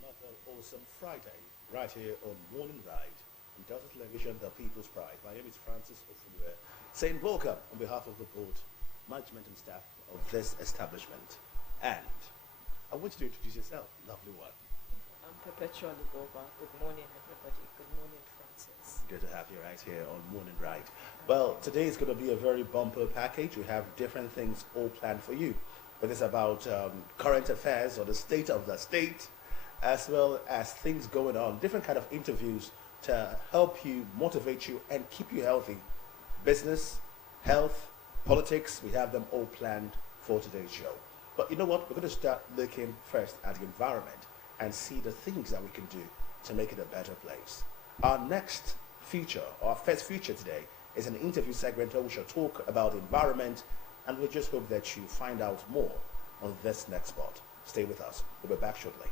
another awesome Friday right here on Morning Ride on Delta Television, The People's Pride. My name is Francis Ofunwe, saying welcome on behalf of the board, management and staff of this establishment. And I want you to introduce yourself, lovely one. I'm Perpetual Lubova. Good morning, everybody. Good morning, Francis. Good to have you right here on Morning Ride. Well, today is going to be a very bumper package. We have different things all planned for you. Whether it's about current affairs or the state of the state, as well as things going on, different kind of interviews to help you, motivate you, and keep you healthy. Business, health, politics, we have them all planned for today's show. But you know what? We're going to start looking first at the environment and see the things that we can do to make it a better place. Our next feature, our first feature today, is an interview segment where we shall talk about the environment, and we just hope that you find out more on this next spot. Stay with us. We'll be back shortly.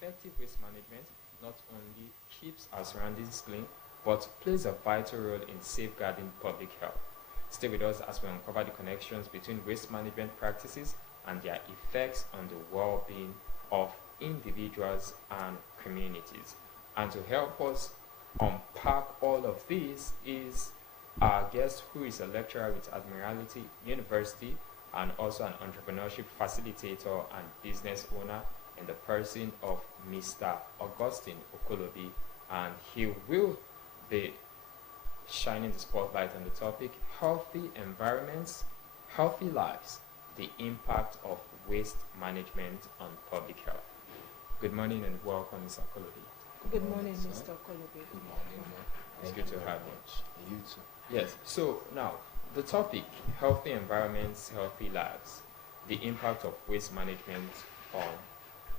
Effective waste management not only keeps our surroundings clean, but plays a vital role in safeguarding public health. Stay with us as we uncover the connections between waste management practices and their effects on the well-being of individuals and communities. And to help us unpack all of this is our guest, who is a lecturer with Admiralty University and also an entrepreneurship facilitator and business owner, in the person of Mr. Augustine Okolobi, and he will be shining the spotlight on the topic healthy environments, healthy lives, the impact of waste management on public health. Good morning and welcome, Mr. Okolobi. Good morning, Mr. Kolobi. Good morning, man. It's Thank good you to very have you. much. And you too. Yes, so now the topic healthy environments, healthy lives, the impact of waste management on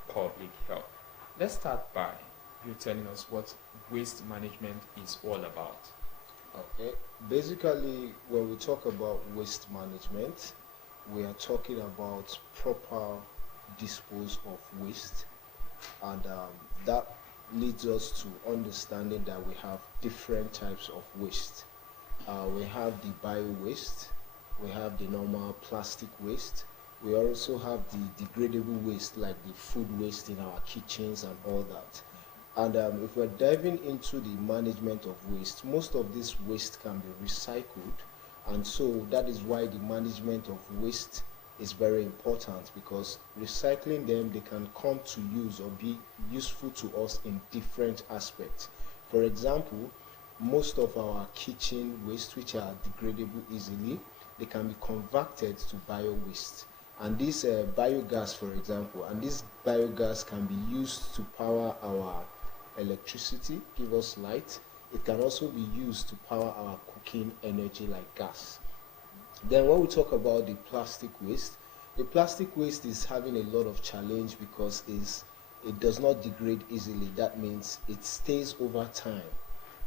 public health. Let's start by you telling us what waste management is all about. Okay. Basically, when we talk about waste management, we are talking about proper dispose of waste, and that leads us to understanding that we have different types of waste. We have the bio waste, we have the normal plastic waste, we also have the degradable waste like the food waste in our kitchens and all that. And if we're diving into the management of waste, most of this waste can be recycled, and so that is why the management of waste is very important, because recycling them, they can come to use or be useful to us in different aspects. For example, most of our kitchen waste, which are degradable easily, they can be converted to bio waste. And this biogas, for example, and this biogas can be used to power our electricity, give us light. It can also be used to power our cooking energy like gas. Then when we talk about the plastic waste is having a lot of challenge because it does not degrade easily. That means it stays over time.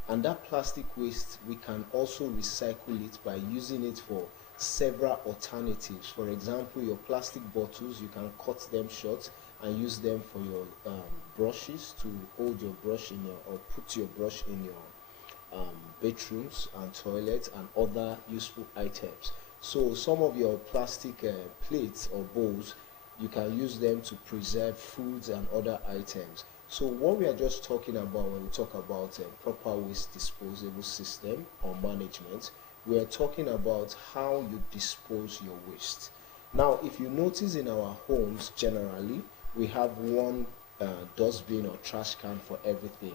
And that plastic waste, we can also recycle it by using it for several alternatives. For example, your plastic bottles, you can cut them short and use them for your brushes, to hold your brush in your, or put your brush in your bedrooms and toilets and other useful items. So some of your plastic plates or bowls, you can use them to preserve foods and other items. So what we are just talking about when we talk about a proper waste disposable system or management, we are talking about how you dispose your waste. Now, if you notice in our homes generally, we have one dustbin or trash can for everything.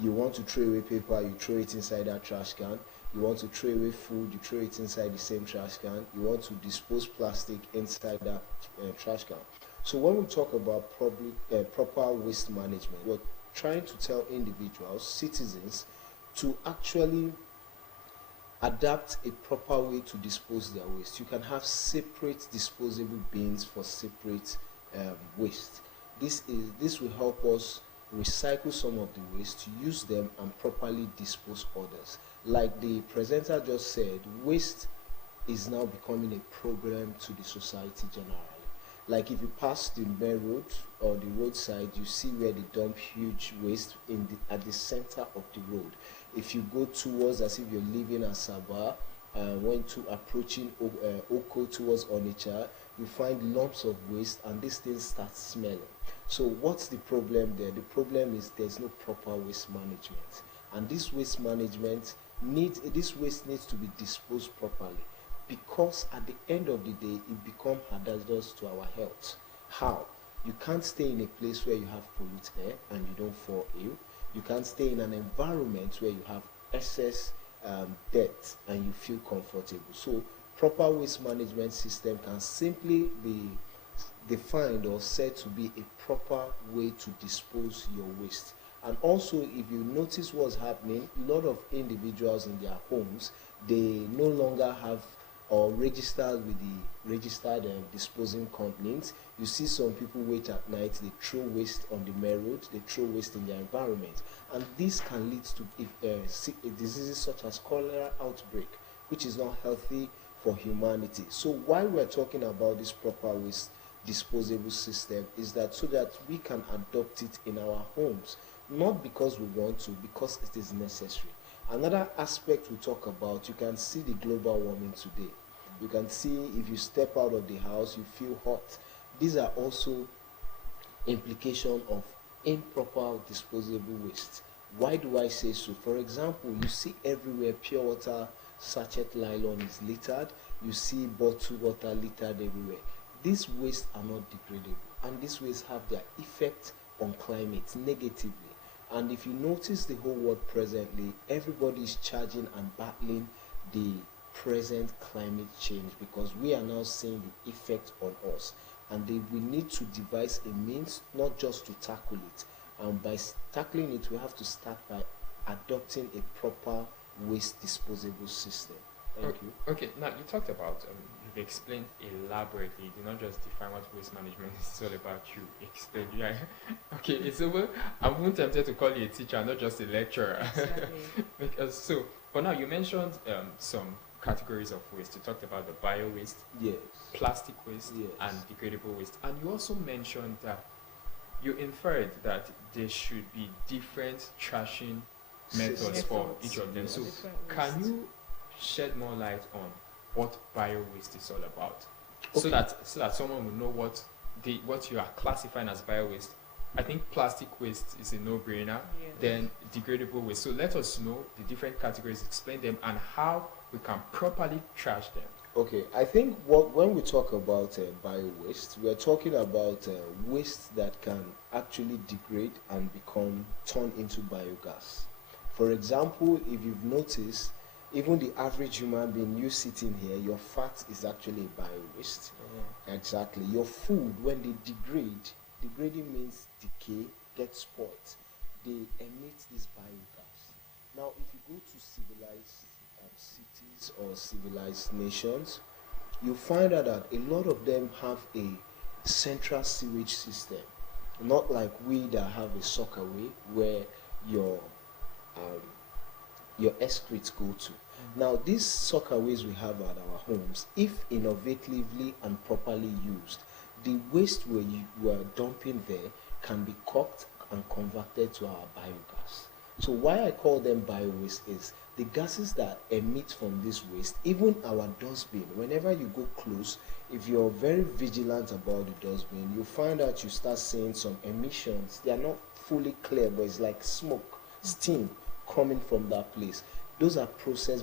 You want to throw away paper, you throw it inside that trash can. You want to throw away food, you throw it inside the same trash can. You want to dispose plastic inside that trash can. So when we talk about proper waste management, we're trying to tell individuals, citizens, to actually adapt a proper way to dispose their waste. You can have separate disposable bins for separate waste. This will help us recycle some of the waste, use them, and properly dispose others. Like the presenter just said, waste is now becoming a problem to the society generally. Like if you pass the main road or the roadside, you see where they dump huge waste at the center of the road. If you go towards as if you're living at Sabah, went to approaching Oko towards Onitsha, you find lumps of waste and these things start smelling. So what's the problem there? The problem is there's no proper waste management, and this waste needs to be disposed properly, because at the end of the day it becomes hazardous to our health. How? You can't stay in a place where you have polluted air and you don't fall ill. You can't stay in an environment where you have excess dirt and you feel comfortable. So proper waste management system can simply be defined or said to be a proper way to dispose your waste. And also, if you notice what's happening, a lot of individuals in their homes, they no longer have or registered with the registered disposing companies. You see some people wait at night, they throw waste on the main road, they throw waste in their environment, and this can lead to diseases such as cholera outbreak, which is not healthy for humanity. So while we're talking about this proper waste disposable system, is that so that we can adopt it in our homes, not because we want to, because it is necessary. Another aspect we talk about, you can see the global warming today. You can see if you step out of the house, you feel hot. These are also implications of improper disposable waste. Why do I say so? For example, you see everywhere pure water sachet nylon is littered. You see bottled water littered everywhere. These wastes are not degradable, and these wastes have their effect on climate negatively. And if you notice the whole world presently, everybody is charging and battling the present climate change, because we are now seeing the effect on us, and we need to devise a means not just to tackle it. And by tackling it, we have to start by adopting a proper waste disposable system. Thank you. Okay, now you talked about, you've explained elaborately. You did not just define what waste management is. It's all about you. Explain. Yeah. Okay, it's over. I'm more tempted to call you a teacher, not just a lecturer. Exactly. Because for now, you mentioned some categories of waste. You talked about the bio waste, Yes. plastic waste, Yes. and degradable waste. And you also mentioned that you inferred that there should be different trashing methods for each of them. Yes. So Different can waste. you shed more light on what bio waste is all about, Okay. so that someone will know what you are classifying as bio waste? I think plastic waste is a no-brainer. Yes. Then degradable waste. So let us know the different categories, explain them, and how we can properly trash them. Okay, I think when we talk about bio waste, we are talking about waste that can actually degrade and become turned into biogas. For example, if you've noticed, even the average human being, you sitting here, your fat is actually a bio waste. Exactly. Your food, when they degrade, degrading means decay, get spoiled. They emit this biogas. Now, if you go to civilized cities or civilized nations, you find out that a lot of them have a central sewage system, not like we that have a sockaway where your excretes go to. Now, these soccerways we have at our homes, if innovatively and properly used, the waste we're dumping there can be cooked and converted to our biogas. So why I call them bio-waste is the gases that emit from this waste, even our dustbin, whenever you go close, if you're very vigilant about the dustbin, you find out you start seeing some emissions. They are not fully clear, but it's like smoke, steam coming from that place. Those are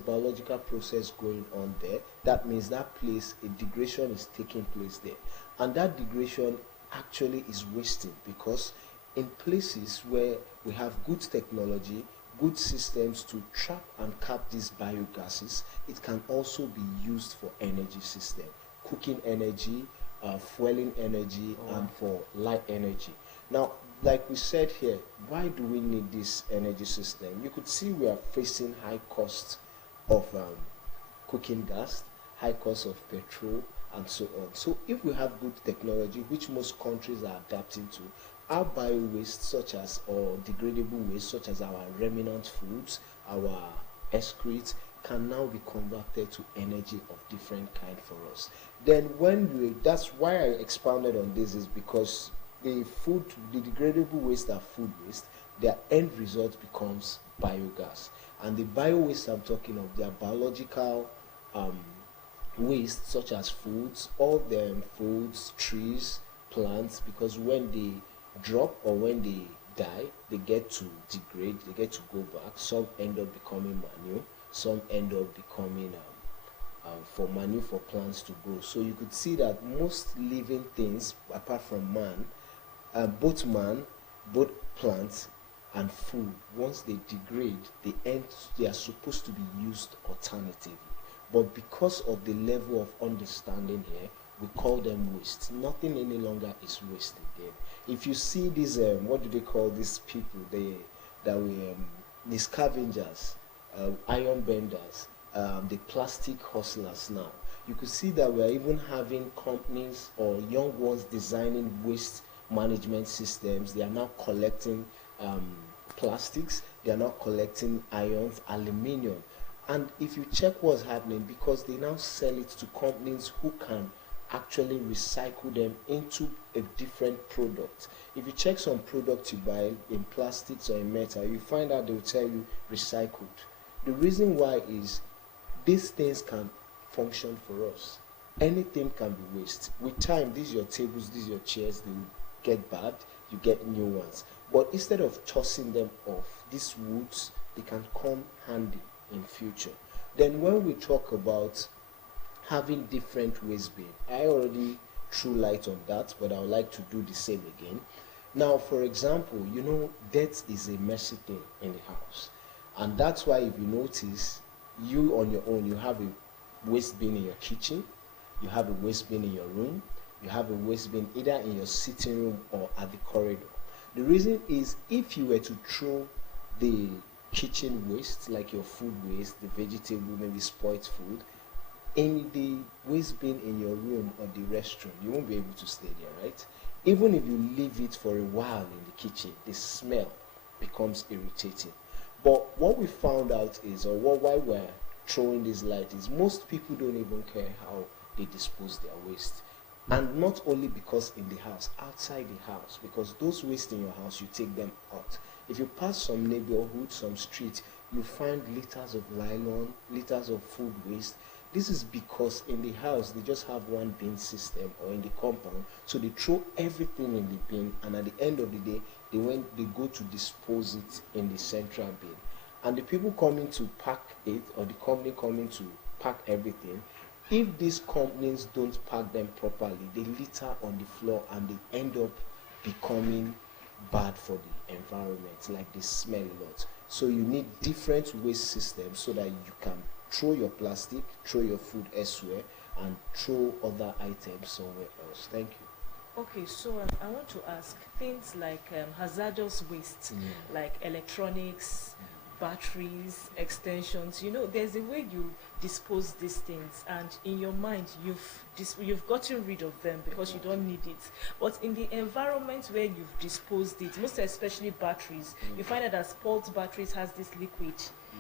biological process going on there. That means that place, a degradation is taking place there. And that degradation actually is wasting, because in places where we have good technology, good systems to trap and cap these biogases, it can also be used for energy system, cooking energy, fueling energy, and for light energy. Now, like we said here, why do we need this energy system? You could see we are facing high cost of cooking gas, high cost of petrol, and so on. So if we have good technology, which most countries are adapting to, our bio waste such as, or degradable waste such as our remnant foods, our excrete, can now be converted to energy of different kind for us. Then that's why I expounded on this, is because the degradable waste are food waste, their end result becomes biogas. And the bio waste I'm talking of, they are biological waste, such as foods, all them foods, trees, plants, because when they drop or when they die, they get to degrade, they get to go back. Some end up becoming manure, some end up becoming for manure for plants to grow. So you could see that most living things, apart from man, both plants and food, once they degrade, they are supposed to be used alternatively. But because of the level of understanding here, we call them waste. Nothing any longer is waste again. If you see these, what do they call these people? The scavengers, iron benders, the plastic hustlers now. You could see that we are even having companies or young ones designing waste management systems. They are now collecting plastics. They are now collecting irons, aluminium. And if you check what's happening, because they now sell it to companies who can actually recycle them into a different product. If you check some products you buy in plastics or in metal, you find out they'll tell you recycled. The reason why is these things can function for us. Anything can be waste. With time, these are your tables, these are your chairs, they will get bad, you get new ones. But instead of tossing them off, these woods, they can come handy in future. Then when we talk about having different waste bin, I already threw light on that, but I would like to do the same again. Now, for example, death is a messy thing in the house. And that's why if you notice, you on your own, you have a waste bin in your kitchen, you have a waste bin in your room, you have a waste bin either in your sitting room or at the corridor. The reason is, if you were to throw the kitchen waste, like your food waste, the vegetable, maybe spoiled food, in the waste bin in your room or the restroom, you won't be able to stay there, right? Even if you leave it for a while in the kitchen, the smell becomes irritating. But what we found out is, or why we're throwing this light is, most people don't even care how they dispose their waste. And not only because in the house, outside the house, because those waste in your house, you take them out. If you pass some neighborhood, some street, you find liters of nylon, liters of food waste. This is because in the house, they just have one bin system, or in the compound, so they throw everything in the bin, and at the end of the day, they go to dispose it in the central bin. And the people coming to pack it, or the company coming to pack everything, if these companies don't pack them properly, they litter on the floor and they end up becoming bad for the environment, like they smell a lot. So you need different waste systems so that you can throw your plastic, throw your food elsewhere, and throw other items somewhere else. Thank you. Okay, so I want to ask, things like hazardous waste, like electronics, batteries, extensions, there's a way you dispose these things, and in your mind you've gotten rid of them because you don't need it. But in the environment where you've disposed it, most especially batteries, you find that spoiled batteries has this liquid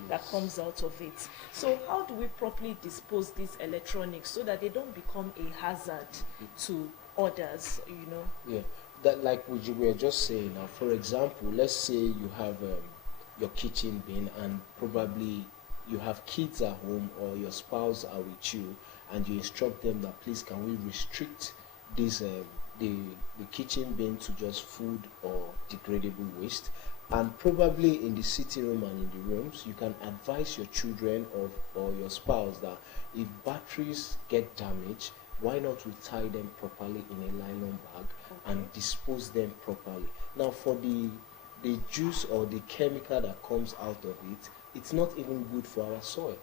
that comes out of it. So how do we properly dispose these electronics so that they don't become a hazard to others, Yeah, that like we were just saying now, for example, let's say you have your kitchen bin, and probably you have kids at home or your spouse are with you, and you instruct them that, please, can we restrict this the kitchen bin to just food or degradable waste. And probably in the sitting room and in the rooms, you can advise your children or your spouse that if batteries get damaged, why not we tie them properly in a nylon bag and dispose them properly. Now, for the juice or the chemical that comes out of it, it's not even good for our soil.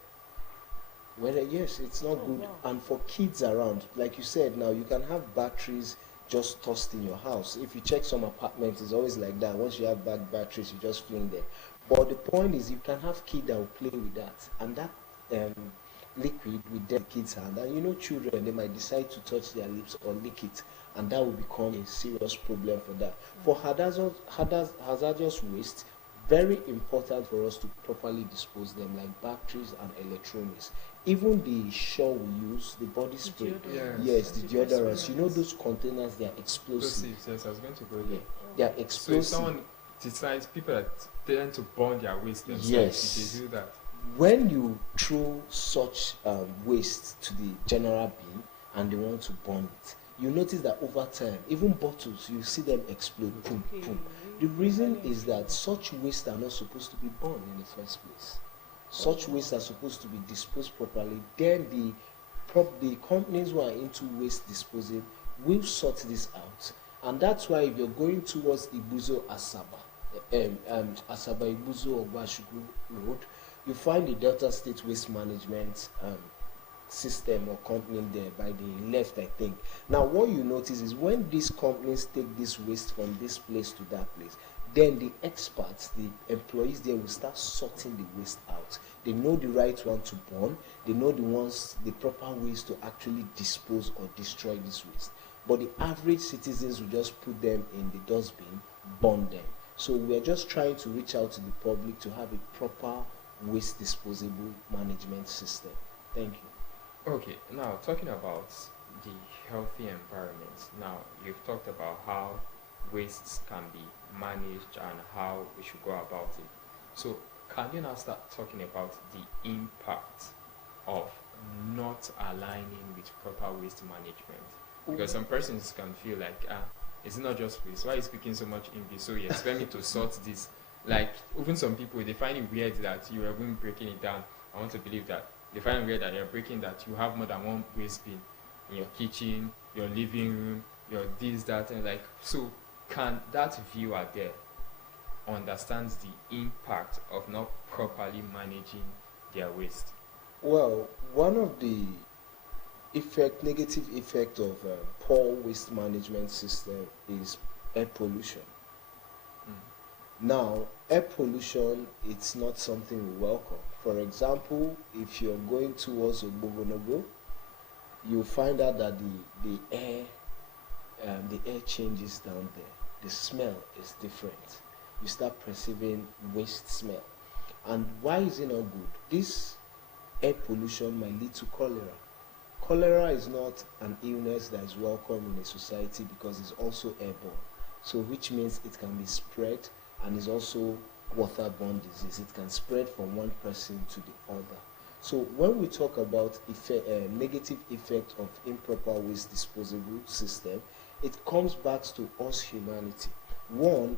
Yes, it's not good. Wow. And for kids around, like you said, now you can have batteries just tossed in your house. If you check some apartments, it's always like that. Once you have bad batteries, you just fling them. But the point is, you can have kids that will play with that, and that liquid with the kids' hand. And children, they might decide to touch their lips or lick it, and that will become a serious problem for that. For hazardous waste, very important for us to properly dispose them, like batteries and electronics. Even the shawl we use, the body spray, Deodorants, yes, the deodorants, you know antiperspirants. those containers, they are explosive. Explosives, yes, I was going to go Yeah, there. they are So if explosive. someone decides, people that tend to burn their waste themselves, Yes. if they do that. When you throw such waste to the general bin and they want to burn it, you notice that over time, even bottles, you see them explode. Boom, Okay. boom. The reason is that such waste are not supposed to be burned in the first place. Such waste are supposed to be disposed properly. Then the companies who are into waste disposal will sort this out. And that's why if you're going towards Ibuzo Asaba, Asaba Ibuzo or Bashugu Road, you find the Delta State Waste Management system or company there by the left, I think. Now what you notice is when these companies take this waste from this place to that place, then the experts, the employees there will start sorting the waste out. They know the right one to burn, they know the proper ways to actually dispose or destroy this waste. But the average citizens will just put them in the dustbin, burn them. So we are just trying to reach out to the public to have a proper waste disposable management system. Thank you. Okay, now talking about the healthy environment. Now you've talked about how wastes can be managed and how we should go about it. So can you now start talking about the impact of not aligning with proper waste management? Because some persons can feel like, it's not just waste. Why are you speaking so much English? So you expect me to sort this? Like, even some people, they find it weird that you are even breaking it down. I want to believe that they find it weird that you're breaking that you have more than one waste bin in your kitchen, your living room, your this, that, and like, so can that viewer there understand the impact of not properly managing their waste? Well, one of the negative effect of poor waste management system is air pollution. Now, air pollution, it's not something we welcome. For example, if you're going towards Ogbogonogo, you'll find out that the air changes down there. The smell is different. You start perceiving waste smell. And why is it not good? This air pollution might lead to cholera. Cholera is not an illness that is welcome in a society because it's also airborne. So which means it can be spread and is also waterborne disease. It can spread from one person to the other. So when we talk about negative effect of improper waste disposable system, it comes back to us humanity. One,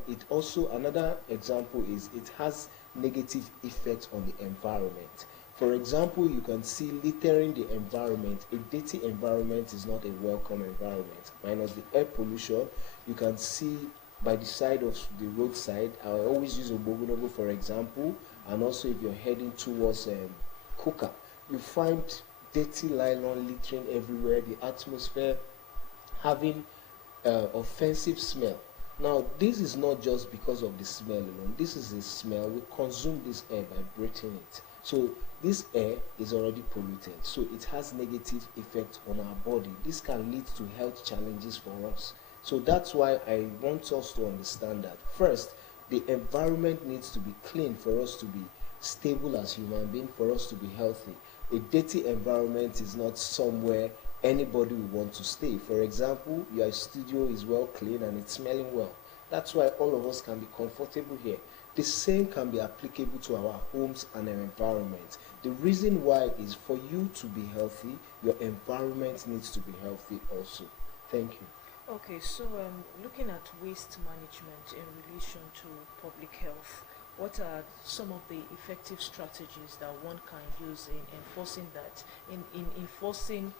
another example is it has negative effect on the environment. For example, you can see littering the environment. A dirty environment is not a welcome environment. Minus the air pollution, you can see by the side of the roadside. I always use Ogbogonogo for example, and also if you're heading towards Kuka, you find dirty nylon littering everywhere, the atmosphere having offensive smell. Now, this is not just because of the smell alone. This is a smell. We consume this air by breathing it. So this air is already polluted. So it has negative effect on our body. This can lead to health challenges for us. So that's why I want us to understand that first, the environment needs to be clean for us to be stable as human beings, for us to be healthy. A dirty environment is not somewhere anybody will want to stay. For example, your studio is well clean and it's smelling well. That's why all of us can be comfortable here. The same can be applicable to our homes and our environment. The reason why is for you to be healthy, your environment needs to be healthy also. Thank you. Okay, so looking at waste management in relation to public health, what are some of the effective strategies that one can use in enforcing that, in enforcing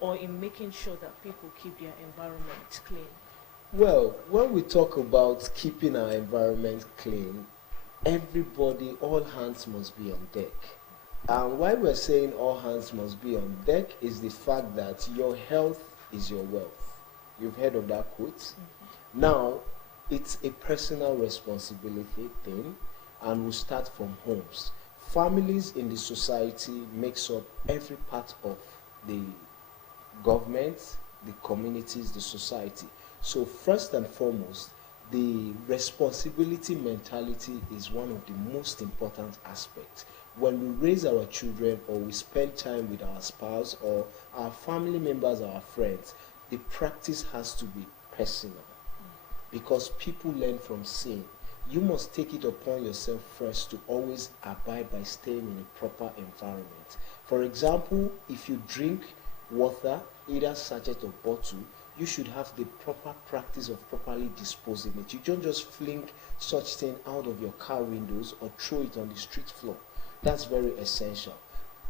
or in making sure that people keep their environment clean? Well, when we talk about keeping our environment clean, everybody, all hands must be on deck. And why we're saying all hands must be on deck is the fact that your health is your wealth. You've heard of that quote? Mm-hmm. Now, it's a personal responsibility thing, and we start from homes. Families in the society makes up every part of the government, the communities, the society. So first and foremost, the responsibility mentality is one of the most important aspects. When we raise our children or we spend time with our spouse or our family members, our friends, the practice has to be personal because people learn from seeing. You must take it upon yourself first to always abide by staying in a proper environment. For example, if you drink water, either sachet or bottle, you should have the proper practice of properly disposing it. You don't just fling such thing out of your car windows or throw it on the street floor. That's very essential.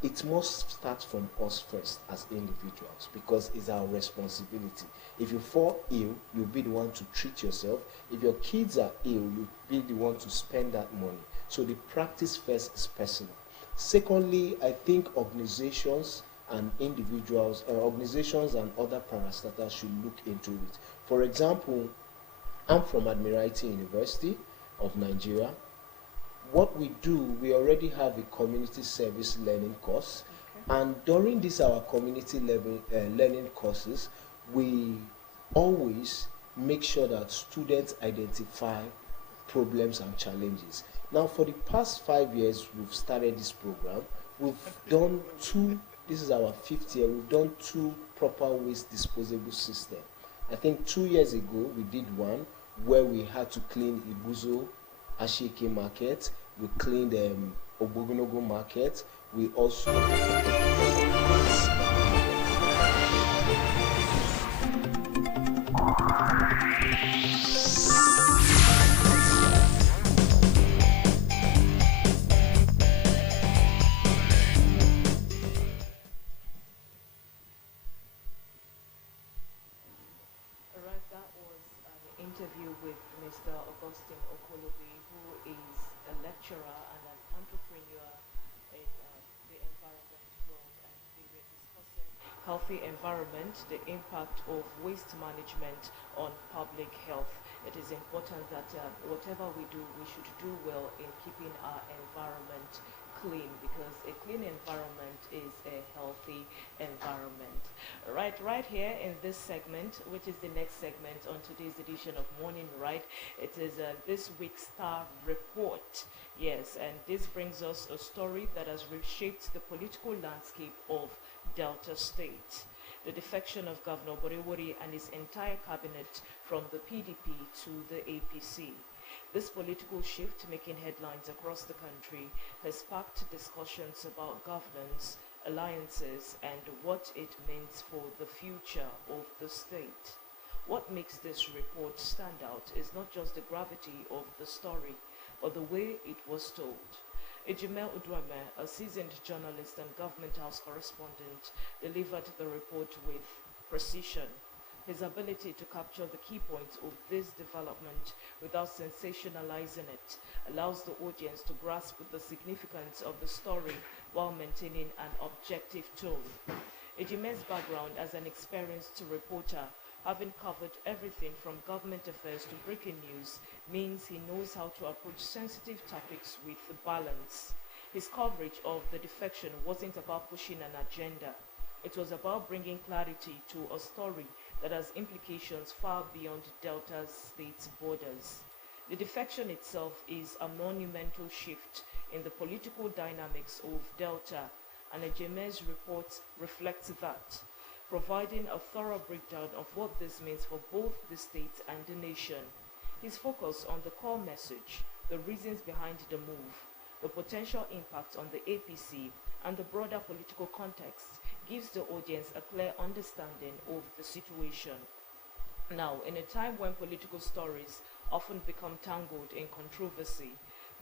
It must start from us first as individuals because it's our responsibility. If you fall ill, you'll be the one to treat yourself. If your kids are ill, you'll be the one to spend that money. So the practice first is personal. Secondly, I think organizations and individuals, organizations and other parastatals should look into it. For example, I'm from Admiralty University of Nigeria. What we do, we already have a community service learning course, and during this our community level learning courses, we always make sure that students identify problems and challenges. Now, for the past 5 years, we've started this program. We've done two. This is our 5th year. We've done 2 proper waste disposable systems. I think 2 years ago we did one where we had to clean Ibuzo Ashike market. We cleaned Obogonogo market. We also interview with Mr. Augustine Okolobi, who is a lecturer and an entrepreneur in the environment world, and we were discussing healthy environment, the impact of waste management on public health. It is important that whatever we do, we should do well in keeping our environment clean, because a clean environment is a healthy environment. Right here in this segment, which is the next segment on today's edition of Morning Right, it is this week's Star Report. Yes, and this brings us a story that has reshaped the political landscape of Delta State. The defection of Governor Borewori and his entire cabinet from the PDP to the APC. This political shift, making headlines across the country, has sparked discussions about governance, alliances, and what it means for the future of the state. What makes this report stand out is not just the gravity of the story, but the way it was told. Ejime Uduame, a seasoned journalist and government house correspondent, delivered the report with precision. His ability to capture the key points of this development without sensationalizing it allows the audience to grasp the significance of the story while maintaining an objective tone. Ejime's background as an experienced reporter, having covered everything from government affairs to breaking news, means he knows how to approach sensitive topics with balance. His coverage of the defection wasn't about pushing an agenda. It was about bringing clarity to a story that has implications far beyond Delta State's borders. The defection itself is a monumental shift in the political dynamics of Delta, and Ejime's report reflects that, providing a thorough breakdown of what this means for both the state and the nation. His focus on the core message, the reasons behind the move, the potential impact on the APC, and the broader political context gives the audience a clear understanding of the situation. Now, in a time when political stories often become tangled in controversy,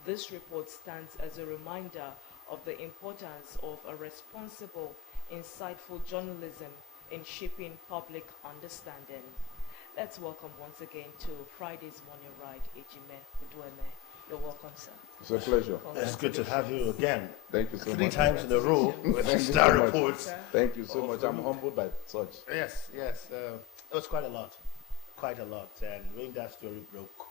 this report stands as a reminder of the importance of a responsible, insightful journalism in shaping public understanding. Let's welcome once again to Friday's Morning Ride, Ejime Udueme. You're welcome, sir. It's a pleasure. It's good to have you again. Thank you so much. 3 times in a row with Thank you Star so much. Reports. Thank you so much. I'm humbled by such. Yes, yes. It was quite a lot. Quite a lot. And when that story broke,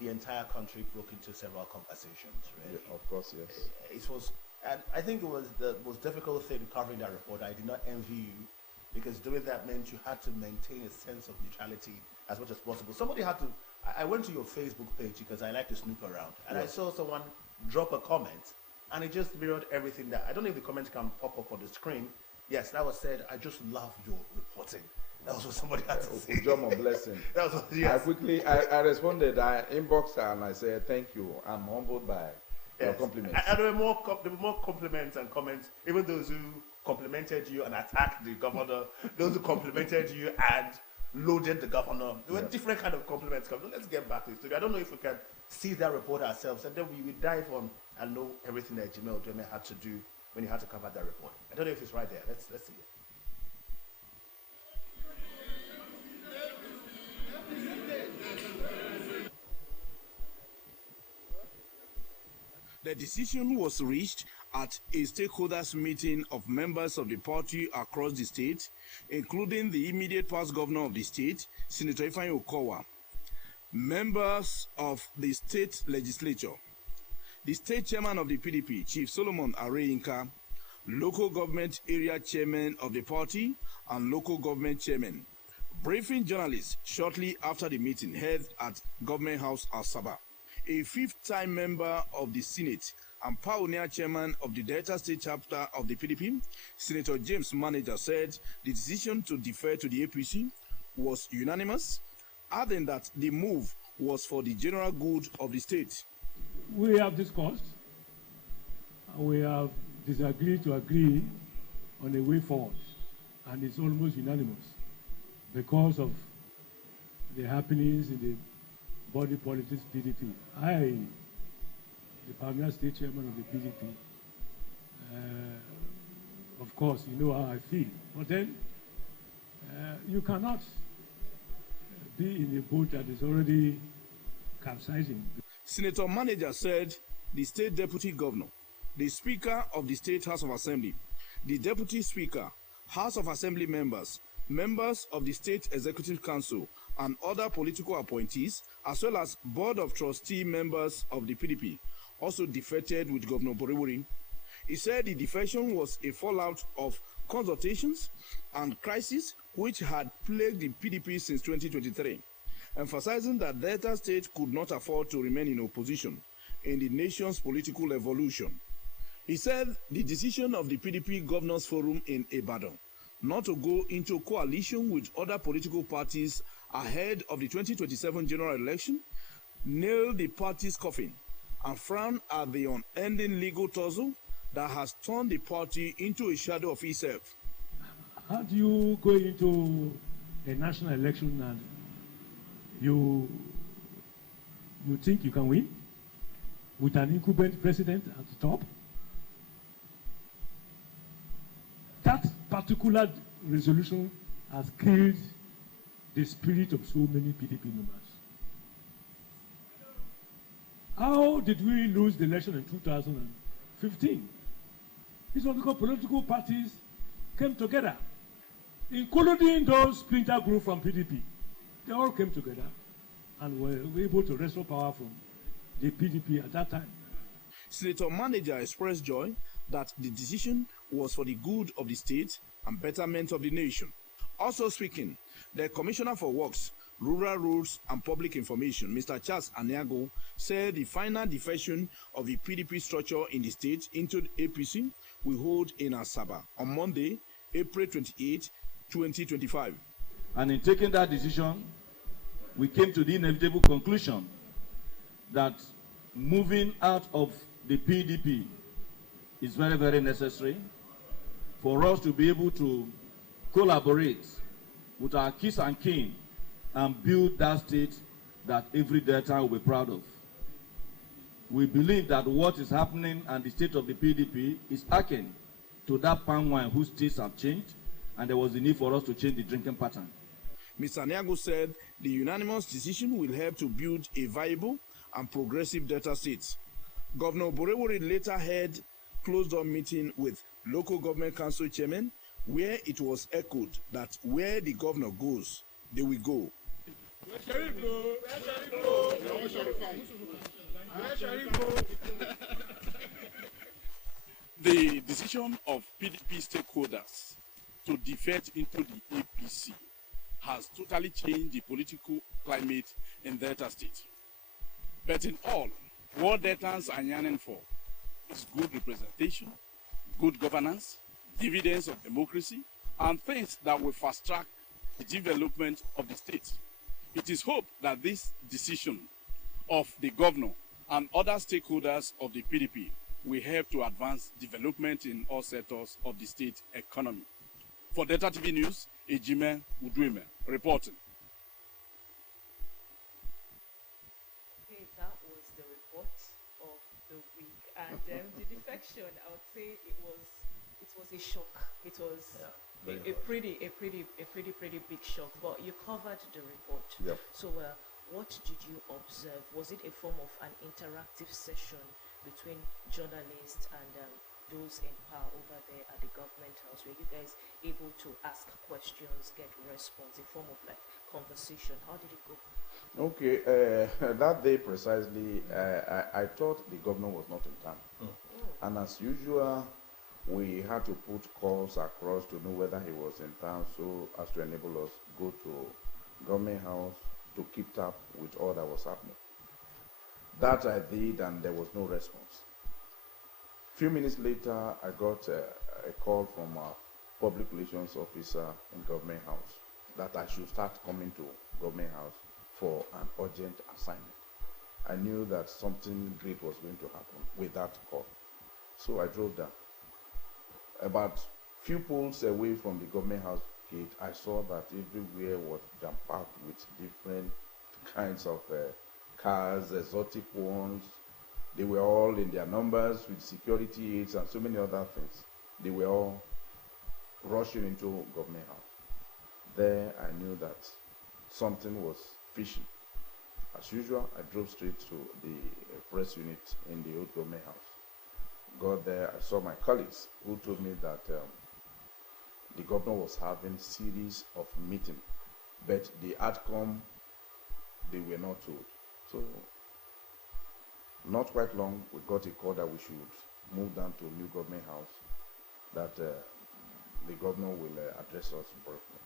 the entire country broke into several conversations, really. Yeah, of course, yes. It was, and I think it was the most difficult thing covering that report. I did not envy you, because doing that meant you had to maintain a sense of neutrality as much as possible. Somebody had to I went to your Facebook page because I like to snoop around, and I saw someone drop a comment, and it just mirrored everything that I don't know if the comment can pop up on the screen. Yes, that was said. I just love your reporting. That was what somebody had to say. Ujoma blessing. That was what, yes. I responded. I inboxed her and I said, "Thank you. I'm humbled by your compliments." And there were more compliments and comments. Even those who complimented you and attacked the governor, those who complimented you and loaded the governor. There were different kind of compliments coming. Let's get back to the story. I don't know if we can see that report ourselves, and then we will dive on and know everything that Jimmy Ojeme had to do when he had to cover that report. I don't know if it's right there. Let's see it. The decision was reached at a stakeholders meeting of members of the party across the state, including the immediate past governor of the state, Senator Ifeanyi Okowa, members of the state legislature, the state chairman of the PDP, Chief Solomon Areyinka, local government area chairman of the party, and local government chairman. Briefing journalists shortly after the meeting held at Government House, Asaba. A fifth-time member of the Senate and pioneer chairman of the Delta State chapter of the PDP, Senator James Manager, said the decision to defer to the APC was unanimous, adding that the move was for the general good of the state. We have discussed, we have disagreed to agree on a way forward, and it's almost unanimous because of the happenings in the body politics PDP. I, the pioneer state chairman of the PDP, of course, you know how I feel. But then, you cannot be in a boat that is already capsizing. Senator Manager said the state deputy governor, the speaker of the state House of Assembly, the deputy speaker, House of Assembly members, members of the state executive council, and other political appointees, as well as board of trustee members of the PDP, also defected with Governor Borewori. He said the defection was a fallout of consultations and crises which had plagued the PDP since 2023, emphasizing that Delta State could not afford to remain in opposition in the nation's political evolution. He said the decision of the PDP Governors Forum in Ibadan not to go into coalition with other political parties ahead of the 2027 general election nailed the party's coffin and frowned at the unending legal tussle that has turned the party into a shadow of itself. How do you go into a national election and you think you can win with an incumbent president at the top? That particular resolution has killed the spirit of so many PDP members. How did we lose the election in 2015? It's because political parties came together, including those splinter groups from PDP. They all came together and were able to restore power from the PDP at that time. Senator Manager expressed joy that the decision was for the good of the state and betterment of the nation. Also speaking, the Commissioner for Works, Rural Roads and Public Information, Mr. Charles Aniago, said the final defection of the PDP structure in the state into the APC will hold in Asaba on Monday, April 28, 2025. And in taking that decision, we came to the inevitable conclusion that moving out of the PDP is very, very necessary for us to be able to collaborate with our kith and kin and build that state that every Delta will be proud of. We believe that what is happening and the state of the PDP is akin to that palm wine whose tastes have changed, and there was a need for us to change the drinking pattern. Mr. Niago said the unanimous decision will help to build a viable and progressive Delta state. Governor Borewori later held closed-door meeting with local government council chairmen, where it was echoed that where the governor goes, they will go. The decision of PDP stakeholders to defect into the APC has totally changed the political climate in Delta State. But in all, what Deltans are yearning for is good representation, good governance, dividends of democracy, and things that will fast-track the development of the state. It is hoped that this decision of the governor and other stakeholders of the PDP will help to advance development in all sectors of the state economy. For Delta TV News, Ejime Udwime reporting. Okay, that was the report of the week, and the defection, I would say it was a shock. It was a pretty big shock. But you covered the report. Yep. So, what did you observe? Was it a form of an interactive session between journalists and those in power over there at the government house? Were you guys able to ask questions, get response, a form of like conversation? How did it go? Okay, that day precisely, I thought the governor was not in town. And as usual, we had to put calls across to know whether he was in town, so as to enable us go to government house to keep tab with all that was happening. That I did, and there was no response. Few minutes later, I got a call from our public relations officer in government house that I should start coming to government house for an urgent assignment. I knew that something great was going to happen with that call. So I drove down. About few poles away from the government house gate, I saw that everywhere was jam-packed with different kinds of cars, exotic ones. They were all in their numbers with security aids and so many other things. They were all rushing into government house. There I knew that something was fishy. As usual, I drove straight to the press unit in the old government house. Got there, I saw my colleagues who told me that the governor was having series of meetings, but the outcome they were not told. So, not quite long, we got a call that we should move down to new government house, that the governor will address us briefly.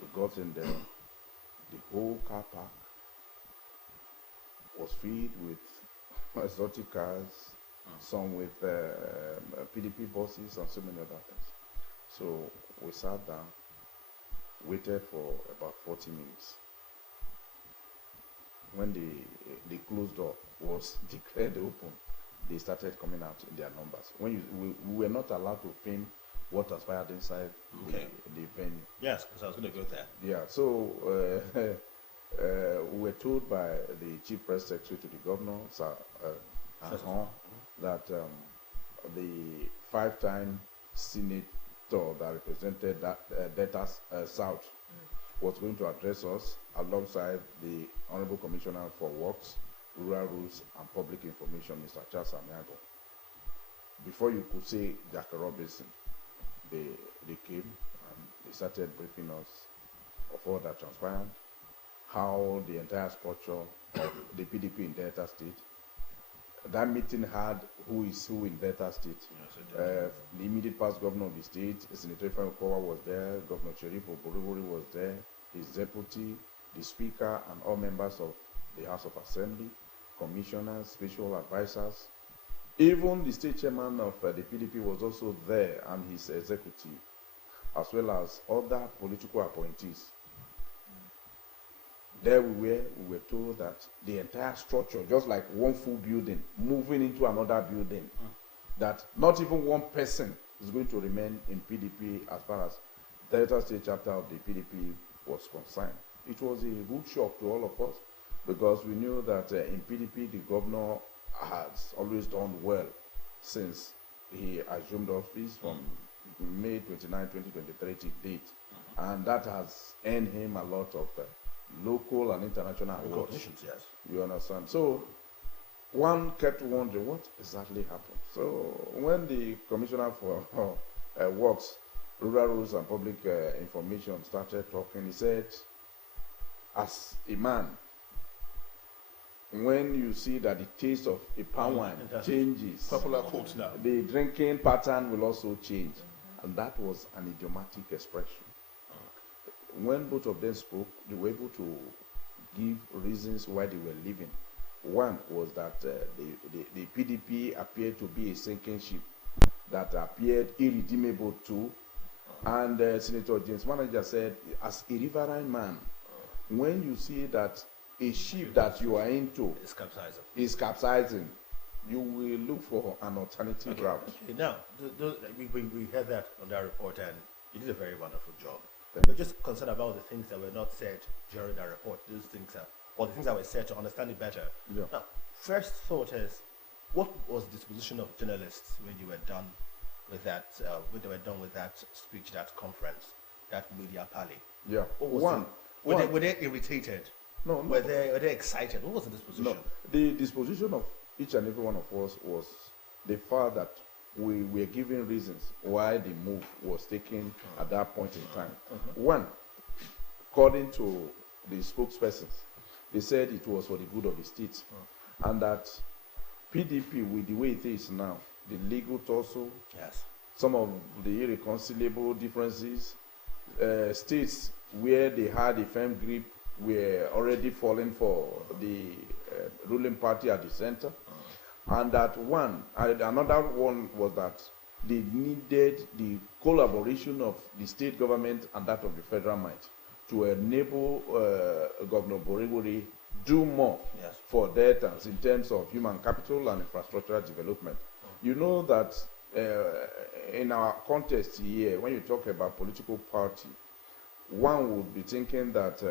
We got in there, the whole car park was filled with exotic cars, some with PDP buses and so many other things. So we sat down, waited for about 40 minutes. When the closed door was declared open, they started coming out in their numbers. When we were not allowed to film what was fired inside the venue. Yes, because I was going to go there. Yeah, so we were told by the chief press secretary to the governor, Sir Ahon, that the 5-time senator that represented that Delta South was going to address us alongside the Honorable Commissioner for Works, Rural Rules and Public Information, Mr. Charles Amiago. Before you could say Jack Robinson, they came and they started briefing us of all that transpired, how the entire structure of the PDP in Delta State. That meeting had who is who in Delta State. Yes, the immediate past governor of the state, Senator Ifeanyi Okowa was there, Governor Sheriff Oborevwori was there, his deputy, the speaker, and all members of the House of Assembly, commissioners, special advisors. Even the state chairman of the PDP was also there, and his executive, as well as other political appointees. There we were told that the entire structure, just like one full building, moving into another building, that not even one person is going to remain in PDP as far as Delta State chapter of the PDP was concerned. It was a good shock to all of us, because we knew that in PDP the governor has always done well since he assumed office from May 29, 2023 to date, and that has earned him a lot of local and international awards. Yes. You understand? So one kept wondering what exactly happened. So when the Commissioner for Works, Rural Rules and Public Information started talking, he said, as a man, when you see that the taste of a palm wine changes, Popular quote now. the drinking pattern will also change. And that was an idiomatic expression. when both of them spoke, they were able to give reasons why they were leaving. One was that the PDP appeared to be a sinking ship that appeared irredeemable too. And Senator James Manager said, as a riverine man, when you see that a ship that you are into is capsizing, you will look for an alternative route. Okay. Now, we heard that on that report, and you did a very wonderful job. We're just concerned about the things that were not said during that report. Those things are, or the things that were said to understand it better. Yeah. Now, first thought is, what was the disposition of journalists when you were done with that? When they were done with that speech, that conference, that media parley? Yeah. Were they irritated? No. Were they excited? What was the disposition? No. The disposition of each and every one of us was the fact that we were given reasons why the move was taken at that point in time. One, according to the spokespersons, they said it was for the good of the state, and that PDP, with the way it is now, the legal tussle, Yes. some of the irreconcilable differences, states where they had a firm grip were already falling for the ruling party at the center. And that another one was that they needed the collaboration of the state government and that of the federal might to enable Governor Borigori do more for Deltans in terms of human capital and infrastructural development. You know that in our context here, when you talk about political party, one would be thinking that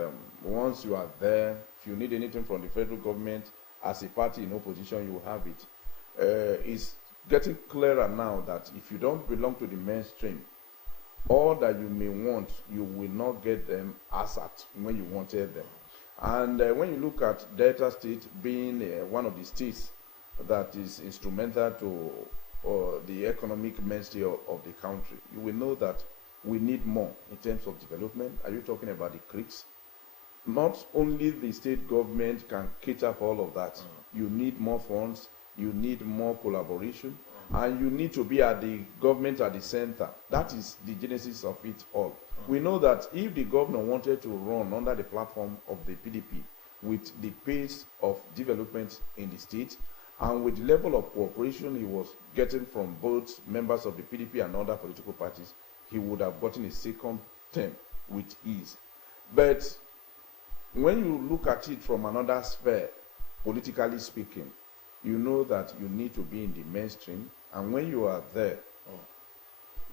once you are there, if you need anything from the federal government, as a party in opposition, you have it. It's getting clearer now that if you don't belong to the mainstream, all that you may want, you will not get them as at when you wanted them. And when you look at Delta State being one of the states that is instrumental to the economic mainstay of the country, you will know that we need more in terms of development. Are you talking about the creeks? Not only the state government can cater for all of that. You need more funds, you need more collaboration, and you need to be at the government at the center. That is the genesis of it all. We know that if the governor wanted to run under the platform of the PDP with the pace of development in the state and with the level of cooperation he was getting from both members of the PDP and other political parties, he would have gotten a second term with ease. But when you look at it from another sphere, politically speaking, you know that you need to be in the mainstream, and when you are there,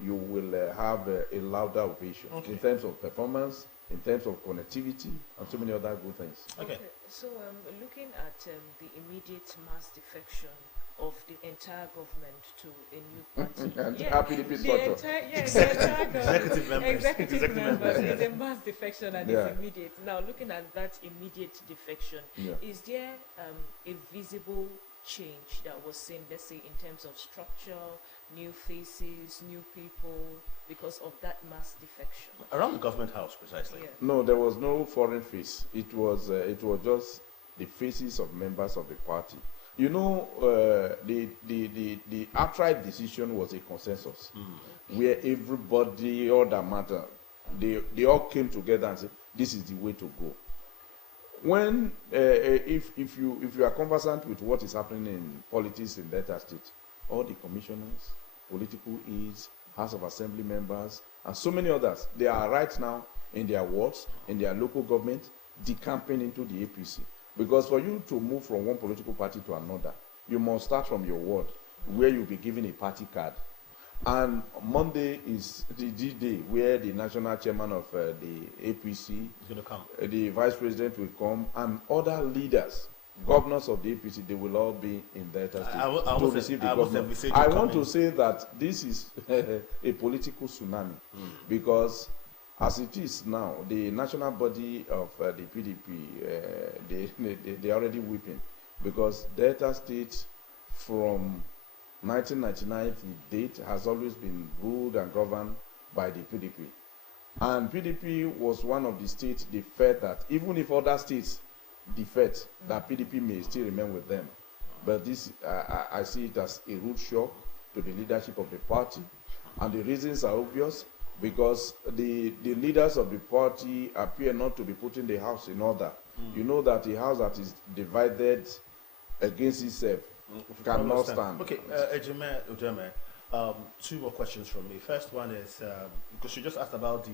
you will have a louder ovation in terms of performance, in terms of connectivity, and so many other good things. Okay. So looking at the immediate mass defection of the entire government to a new party. And Yeah, happy to be the entire government, executive members is a mass defection and it's immediate. Now, looking at that immediate defection, is there a visible change that was seen, let's say, in terms of structure, new faces, new people, because of that mass defection? Around the government house, precisely. Yeah. No, there was no foreign face. It was just the faces of members of the party. You know, the outright decision was a consensus, where everybody, all that matter, they all came together and said, this is the way to go. When, if you are conversant with what is happening in politics in Delta State, all the commissioners, political aides, House of Assembly members, and so many others, they are right now in their wards, in their local government, decamping into the APC. Because for you to move from one political party to another, you must start from your ward, where you'll be given a party card. And Monday is the D-Day, where the national chairman of the APC is going to come. The vice president will come, and other leaders, governors of the APC, they will all be in Delta State to receive the governor. I want to say that this is a political tsunami, because as it is now, the national body of the PDP, they are already weeping, because Delta State from 1999 to date has always been ruled and governed by the PDP. And PDP was one of the states they felt that even if other states defect, that PDP may still remain with them. But this, I see it as a rude shock to the leadership of the party. And the reasons are obvious. because the leaders of the party appear not to be putting the house in order. You know that a house that is divided against itself cannot stand. Okay, Ejime, two more questions from me. First one is, because you just asked about the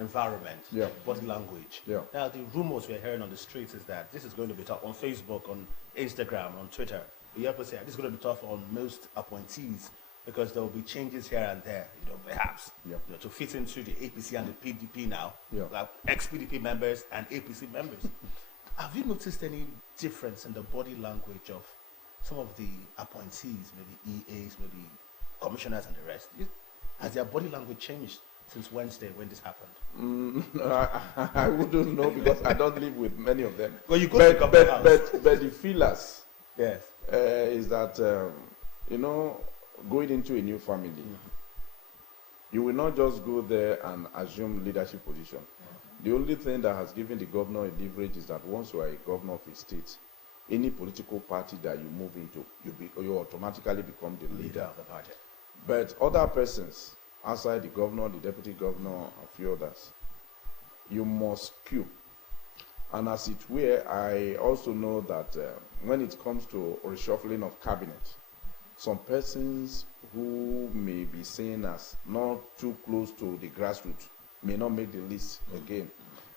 environment, body language. Yeah. Now, the rumors we're hearing on the streets is that this is going to be tough on Facebook, on Instagram, on Twitter. You have to say this is going to be tough on most appointees because there will be changes here and there, perhaps, to fit into the APC and the PDP now, like ex-PDP members and APC members. Have you noticed any difference in the body language of some of the appointees, maybe EAs, maybe commissioners and the rest? Has their body language changed since Wednesday when this happened? I wouldn't know because I don't live with many of them. Well, you go to the government house. But the feelers yes. Is that, going into a new family, you will not just go there and assume leadership position. The only thing that has given the governor a leverage is that once you are a governor of a state, any political party that you move into, you automatically become the leader of the party. But other persons, outside the governor, the deputy governor, a few others, you must queue. And as it were, I also know that when it comes to reshuffling of cabinet, some persons who may be seen as not too close to the grassroots may not make the list again.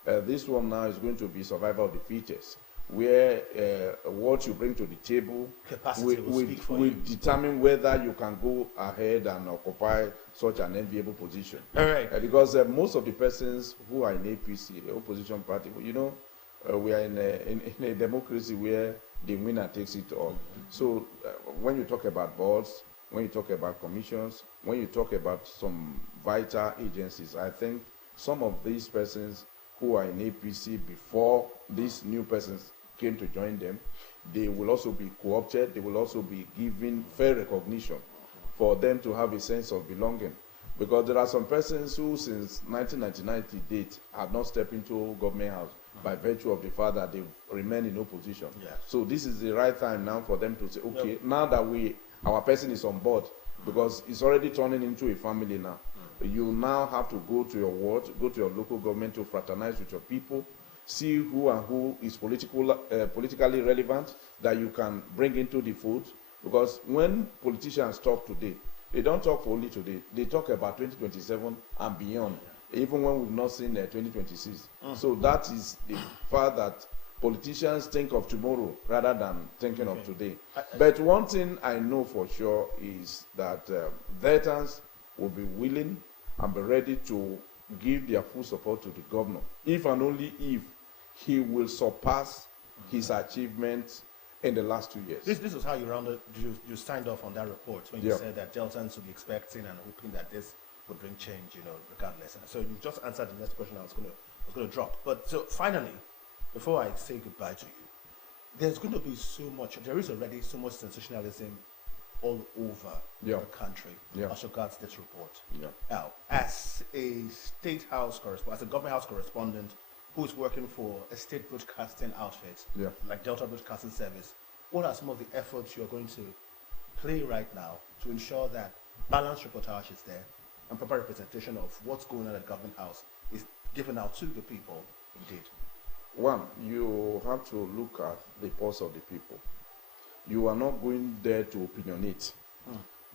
This one now is going to be survival of the fittest, where what you bring to the table will determine whether you can go ahead and occupy such an enviable position. All right. Because most of the persons who are in APC, the opposition party, we are in a democracy where the winner takes it all. So when you talk about boards, when you talk about commissions, when you talk about some vital agencies, I think some of these persons who are in APC before these new persons came to join them, they will also be co-opted, they will also be given fair recognition for them to have a sense of belonging. Because there are some persons who since 1999 to date have not stepped into government house by virtue of the fact that they remain in opposition. Yes. So this is the right time now for them to say, okay, now that our person is on board, because it's already turning into a family now. You now have to go to your ward, go to your local government to fraternize with your people, see who and who is politically relevant that you can bring into the fold. Because when politicians talk today, they don't talk for only today. They talk about 2027 and beyond, even when we've not seen 2026. So that is the fact that politicians think of tomorrow rather than thinking of today. But one thing I know for sure is that veterans will be willing and be ready to give their full support to the governor, if and only if he will surpass his achievements in the last 2 years. This is how you signed off on that report when you said that Deltans would be expecting and hoping that this would bring change, regardless. So you just answered the next question I was going to drop. But so finally, before I say goodbye to you, there's going to be there is already so much sensationalism all over the country as regards this report. Now, as a state house correspondent, as a government house correspondent who is working for a state broadcasting outfit, like Delta Broadcasting Service, what are some of the efforts you're going to play right now to ensure that balanced reportage is there and proper representation of what's going on at government house is given out to the people indeed? One, you have to look at the pulse of the people. You are not going there to opinionate.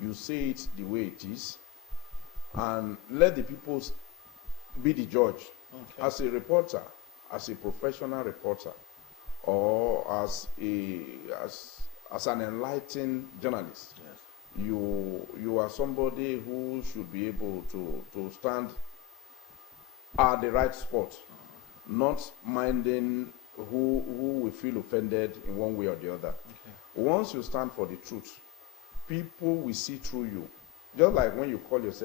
You say it the way it is, and let the people be the judge. As a reporter, as a professional reporter, or as an enlightened journalist, you are somebody who should be able to stand at the right spot, not minding who will feel offended in one way or the other. Once you stand for the truth, people will see through you. Just like when you call yourself